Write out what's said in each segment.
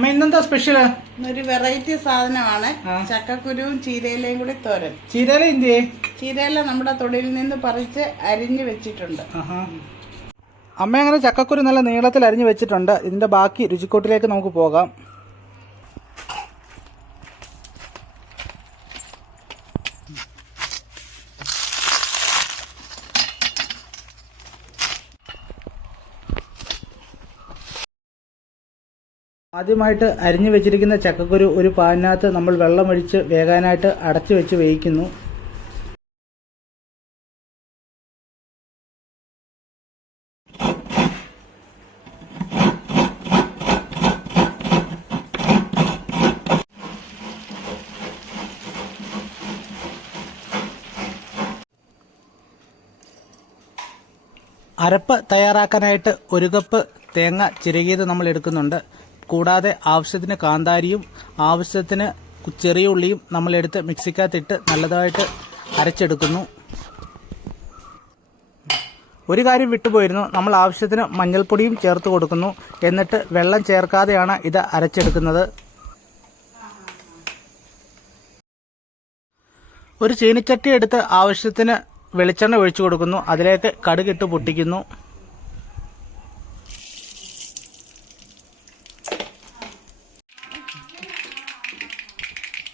അമ്മ ഇന്നെന്താ സ്പെഷ്യല്? ഒരു വെറൈറ്റി സാധനമാണ് ചക്കക്കുരുവും ചീരയിലയും കൂടി തോരൻ. ചീരയില എന്തിയെ? ചീരയില നമ്മുടെ തൊടിയിൽ നിന്ന് പറിച്ച് അരിഞ്ഞു വെച്ചിട്ടുണ്ട്. അമ്മ അങ്ങനെ ചക്കക്കുരു നല്ല നീളത്തിൽ അരിഞ്ഞു വെച്ചിട്ടുണ്ട്. ഇതിന്റെ ബാക്കി രുചിക്കൂട്ടിലേക്ക് നമുക്ക് പോകാം. ആദ്യമായിട്ട് അരിഞ്ഞു വെച്ചിരിക്കുന്ന ചക്കക്കുരു ഒരു പാനിനകത്ത് നമ്മൾ വെള്ളമൊഴിച്ച് വേകാനായിട്ട് അടച്ചു വെച്ച് വേവിക്കുന്നു. അരപ്പ് തയ്യാറാക്കാനായിട്ട് 1 കപ്പ് തേങ്ങ ചിരകിയത് നമ്മൾ എടുക്കുന്നുണ്ട്. കൂടാതെ ആവശ്യത്തിന് കാന്താരിയും ആവശ്യത്തിന് ചെറിയ ഉള്ളിയും നമ്മളെടുത്ത് മിക്സിക്കകത്തിട്ട് നല്ലതായിട്ട് അരച്ചെടുക്കുന്നു. ഒരു കാര്യം വിട്ടുപോയിരുന്നു, നമ്മൾ ആവശ്യത്തിന് മഞ്ഞൾപ്പൊടിയും ചേർത്ത് കൊടുക്കുന്നു. എന്നിട്ട് വെള്ളം ചേർക്കാതെയാണ് ഇത് അരച്ചെടുക്കുന്നത്. ഒരു ചീനിച്ചട്ടി എടുത്ത് ആവശ്യത്തിന് വെളിച്ചെണ്ണ ഒഴിച്ചു കൊടുക്കുന്നു. അതിലേക്ക് കടുകിട്ട് പൊട്ടിക്കുന്നു.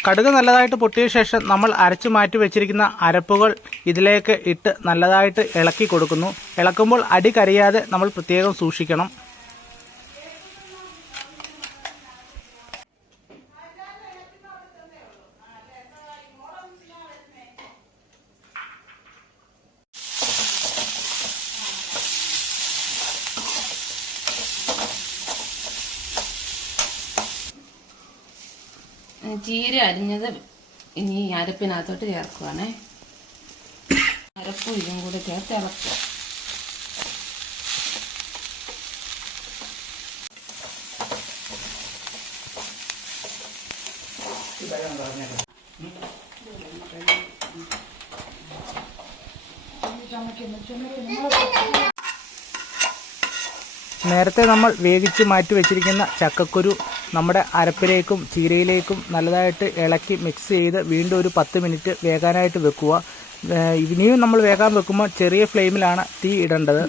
കടുക് നല്ലതായിട്ട് പൊട്ടിയ ശേഷം നമ്മൾ അരച്ചു മാറ്റി വെച്ചിരിക്കുന്ന അരപ്പുകൾ ഇതിലേക്ക് ഇട്ട് നല്ലതായിട്ട് ഇളക്കി കൊടുക്കുന്നു. ഇളക്കുമ്പോൾ അടി കരിയാതെ നമ്മൾ പ്രത്യേകം സൂക്ഷിക്കണം. ചീര അരിഞ്ഞത് ഇനി അരപ്പിനകത്തോട്ട് ചേർക്കുവാണേ. അരപ്പും ഇതും കൂടെ ചേർത്ത് ഇളക്കുക. നേരത്തെ നമ്മൾ വേവിച്ച് മാറ്റി വെച്ചിരിക്കുന്ന ചക്കക്കുരു നമ്മുടെ അരപ്പിലേക്കും ചീരയിലേക്കും നല്ലതായിട്ട് ഇളക്കി മിക്സ് ചെയ്ത് വീണ്ടും ഒരു 10 മിനിറ്റ് വേകാനായിട്ട് വെക്കുക. ഇനിയും നമ്മൾ വേകാൻ വെക്കുമ്പോൾ ചെറിയ ഫ്ലെയിമിലാണ് തീ ഇടേണ്ടത്.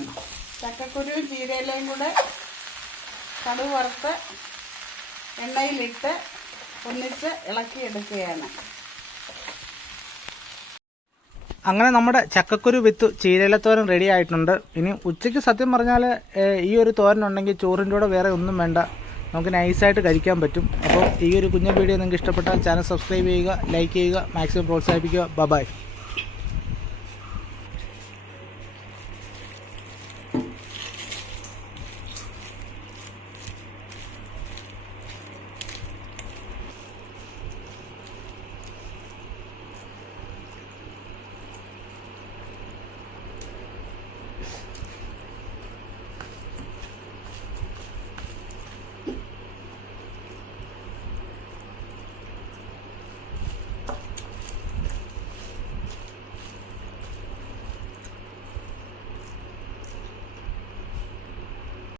ചക്കക്കുരുവും ചീരയിലയും കൂടെ കടുക് വറുത്ത് എണ്ണയിലിട്ട് ഒന്നിച്ച് ഇളക്കിയെടുക്കുകയാണ്. അങ്ങനെ നമ്മുടെ ചക്കക്കുരു വിത്ത് ചീരയിലത്തോരൻ റെഡി ആയിട്ടുണ്ട്. ഇനി ഉച്ചയ്ക്ക് സത്യം പറഞ്ഞാൽ ഈ ഒരു തോരൻ ഉണ്ടെങ്കിൽ ചോറിൻ്റെ കൂടെ വേറെ ഒന്നും വേണ്ട, നമുക്ക് നൈസായിട്ട് കഴിക്കാൻ പറ്റും. അപ്പോൾ ഈ ഒരു കുഞ്ഞു വീഡിയോ നിങ്ങൾക്ക് ഇഷ്ടപ്പെട്ടാൽ ചാനൽ സബ്സ്ക്രൈബ് ചെയ്യുക, ലൈക്ക് ചെയ്യുക, മാക്സിമം പ്രോത്സാഹിപ്പിക്കുക. ബൈ.